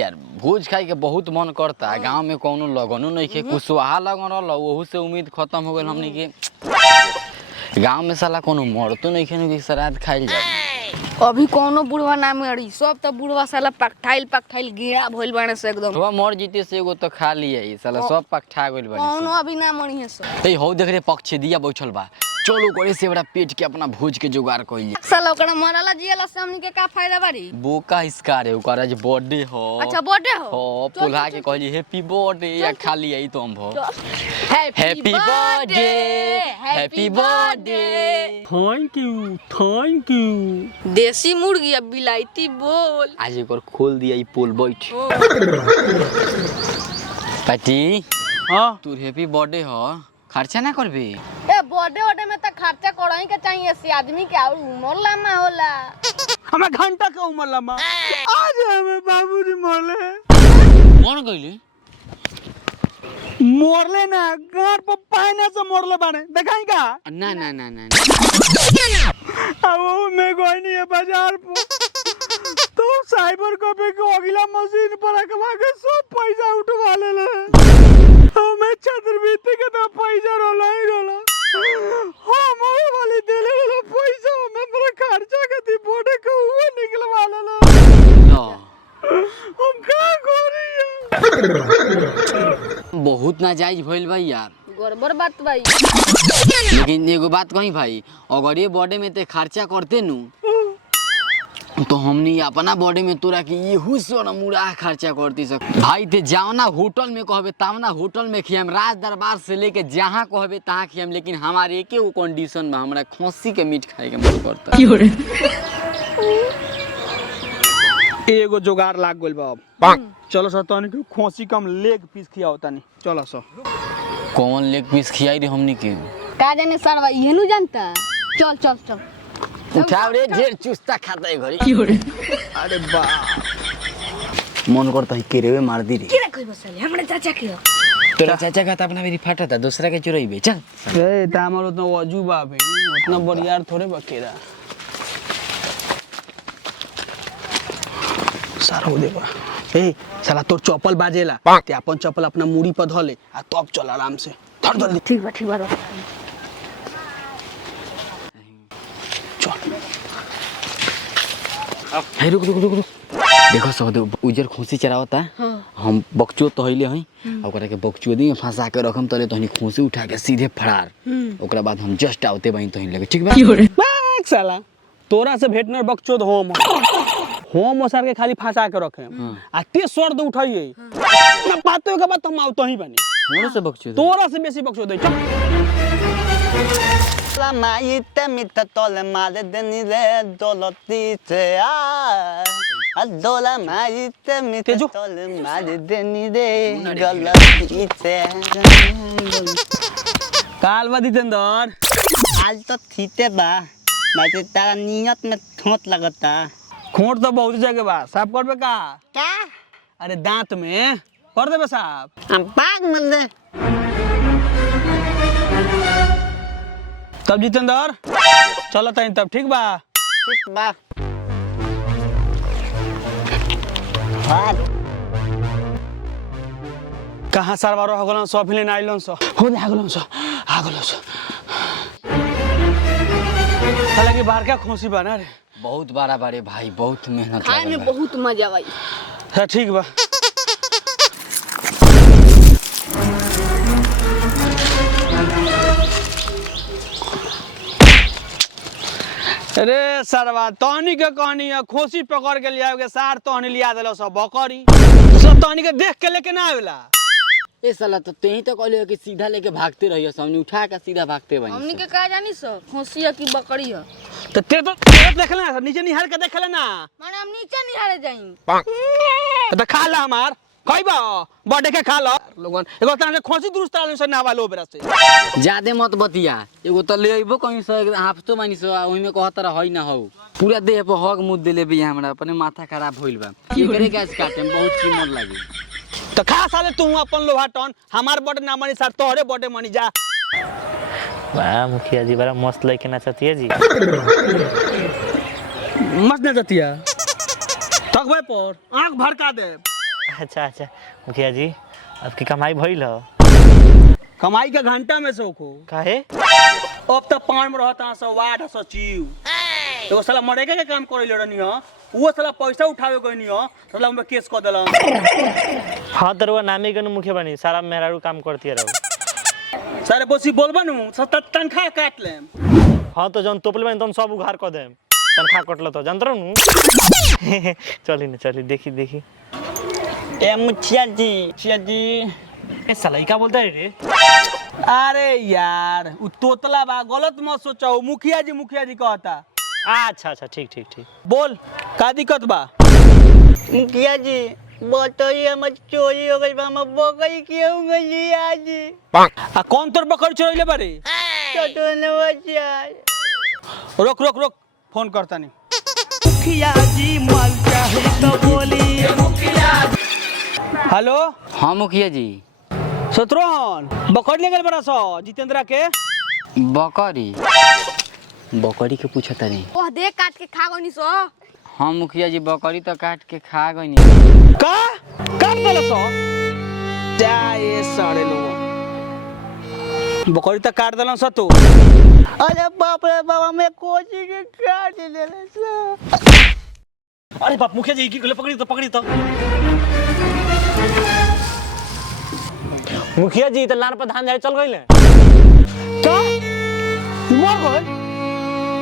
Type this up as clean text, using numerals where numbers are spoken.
यार भोज खाए के बहुत मन करता है। गांव में कोनो लगनो नहीं के कुशवाहा लगन रहा वहू से उम्मीद खत्म हो गई हमनी के। गांव में साला कोनो मरतो नहीं खेनु कि श्राद्ध खाइल जाए। अभी कोनो बुढ़वा ना मरी, सब तो बुढ़वा साला पकठाइल गिरा भइल बाने से एकदम। तो मर जीते से एगो तो खा लिए साला सब पकठा गइल बानी। कोनो अभी ना मरी है सब। ए हो देख रे पक्ष दिया बैठल बा। चलो करे से बड़ा पेट के अपना भोज के जुगाड़ कइले। साला ओकरा मरला जियला से हमनी के का फायदा बारी? बोका इसका रे ओकरा जे बर्थडे हो। अच्छा बर्थडे हो। हो पुल्हा के कहली हैप्पी बर्थडे या खा लिया तो हम भो। Happy birthday, happy birthday. Thank you. देसी मुर्गी अब बिलायती बोल। आज एक और खोल दिया ई पोल बैठ। पाटी हां तू हैप्पी बर्थडे हो खर्चा ना करबी? ए बर्थडे में तो खर्चा करही के चाहिए से आदमी के और उम्र लम्बा होला। हमें घंटा का उम्र लम्बा आज हमें बाबूजी मरले। कौन कहली? मरले ना गांड पर पानी से मरले बाने देखाई का? ना ना ना ना अब मैं कोई नहीं है बाजार पर तो साइबर कैफे के अगला मशीन पर रखवा के सब पैसा उठवा ले ले। मैं छत्रवीती के तो पैसा रोला ही रोला। हाँ मोरे वाली देले वाला पैसा मैं मेरा खर्चा के दी बोडे को हुए निकलवा ले ले। हम क्या करी बहुत नाजायज भइल भाई यार। गड़बड़ बात भाई। लेकिन एगो बात कही भाई अगर ये बर्थडे में ते खर्चा करते नु तो हमनी अपना बॉडी में तोरा के यहू सोना मुड़ा खर्चा करती सक भाई ते जाओना होटल में कहबे तावना होटल में खियम राज दरबार से लेके जहां कहबे तहां खियम। लेकिन हमारे एके वो कंडीशन में हमरा खस्सी के मीट खाए के मन करता। एगो जुगाड़ लाग गइल बा। चलो स तनी के खोसी कम लेग पीस खियाओ तनी। चलो स कौन लेग पीस खियाई रे हमनी के? का जाने सरवा येनु जानता। चल चल चल उठाव रे ढेर चुस्ता खाता है घरी। अरे बा मन करता है केरेवे मार दी रे। किरा कोई बसले हमरे चाचा के हो। तोरा चाचा का त अपना मेरी फाटा था दूसरा के चुराई बे। चल ए तामर उतना अजूबा बे उतना बरियार थोड़े बकेरा सारा हो देबा। ए साला तोर चप्पल बाजेला ते अपन चप्पल अपना मुड़ी पर धले आ तब चल आराम से धर जल्दी। ठीक बा चल हे रुक रुक रुक रुक देखो सब उजर खुशी चरावता। हम बकचो तो हइले हई ओकरा के बकचोदी में फंसा के रखम तले तहनी खुशी उठा के सीधे फरार। ओकरा बाद हम जस्ट आवते बहिन तहनी लगे ठीक बा। साला तोरा से भेटनर बकचोद होम ओसर के खाली फंसा के रखे आ ते स्वर्द उठाइए ना पातो के बाद हम आवतो ही बनी। मोरे से बकचोदी तोरा से बेसी बकचोद चल। माइत मित तोल मार देनी रे दौलती से आ दोला माइत मित तोल मार देनी रे गलती से। काल बा जितेंद्र आज तो थीते बा मैं तारा नियत में ठोट लगता। खोट तो बहुत जगह बा साफ करबे का? क्या? अरे दांत में कर देबे साफ। हम पाग मिल दे तब जितेंद्र चलो तनी तब ठीक बा। ठीक बा। कहाँ सरवारो हो गलन सो फिले नाइलन सो हो आ गलन सो हालांकि बाहर का खोसी बना रे बहुत बड़ा बारे भाई बहुत मेहनत खाए में लागल बहुत मजा आई। है ठीक बा। अरे सरवा तहनी के कहनी है खोसी पकड़ के लिया के सार तहनी लिया देलो सब बकरी सब तहनी के देख के लेके ना आवेला। ए साला तो तेही तो कहले कि सीधा लेके भागते रहियो हमनी उठा के सीधा भागते बहिन। हमनी के का जानी सो खोसी है कि बकरी है। तो ते तो देख लेना नीचे निहार के देख लेना माने हम नीचे निहारे जाई तो खा ला हमार खइबा बर्थडे के खा लो लोगन एगो तना से खोसी दुरुस्त आलन से ना वालो बेरा से ज्यादा मत बतिया। एगो तो ले अइबो कहीं से हाफतो मानी सो ओहि में कहत रह हई ना हो पूरा देह पर हग मुद देले बे हमरा अपने माथा खराब होइल बा। एकरे गैस काटे में बहुत कीमत लागी। तो खा साले तू अपन लोहा टन हमार बर्थडे ना मानी सर तोहरे बर्थडे मानी जा। वाह मुखिया जी बड़ा मस्त लड़के नचती है जी। मस्त नचतिया तकबे पर आंख भड़का दे अच्छा अच्छा मुखिया जी आपकी कमाई भइल ह कमाई का घंटा में शौक हो काहे अब तक पान में रहता सो वार्ड सचिव एगो साला मरेगा के काम करे रहनी हो वो साला पैसा उठावे गनी हो साला हम केस कर देला हाँ तो रुआ नामी के मुखिया बनी सारा मेहरारू काम करती रहो सारे बसी बोलबा नु सत्ता तनखा काट लेम हाँ तो जौन तोपले बनी तुम सब उघार कर देम तनखा कटल तो जानत रहू चली न चली देखी देखी ए मुखिया जी ए साला ई का बोलता है रे अरे यार उ तोतला बा गलत मत सोचो मुखिया जी कहता अच्छा अच्छा ठीक ठीक ठीक बोल का दिक्कत बा मुखिया जी बताइए हमर चोरी हो गई बा हम बकरी क्यों गई आज आ कौन तोर बकरी चोरैले बारे तो नवाचार रोक रोक रोक फोन करता नहीं हेलो हाँ मुखिया जी शत्रुघ्न बकरी ले गए बड़ा सो जितेंद्र के बकरी के पूछता नहीं ओह देख काट के खा गनी सो हाँ मुखिया जी बकरी तो काट के खा गई का काट देला सो जाए सारे लोग बकरी तो काट देला सो तू अरे बाप रे बाबा मैं कोची के काट लेले सो अरे बाप मुखिया जी की पकड़ी तो मुखिया जी तो लान पर धान झाड़ी चल गई का मर गए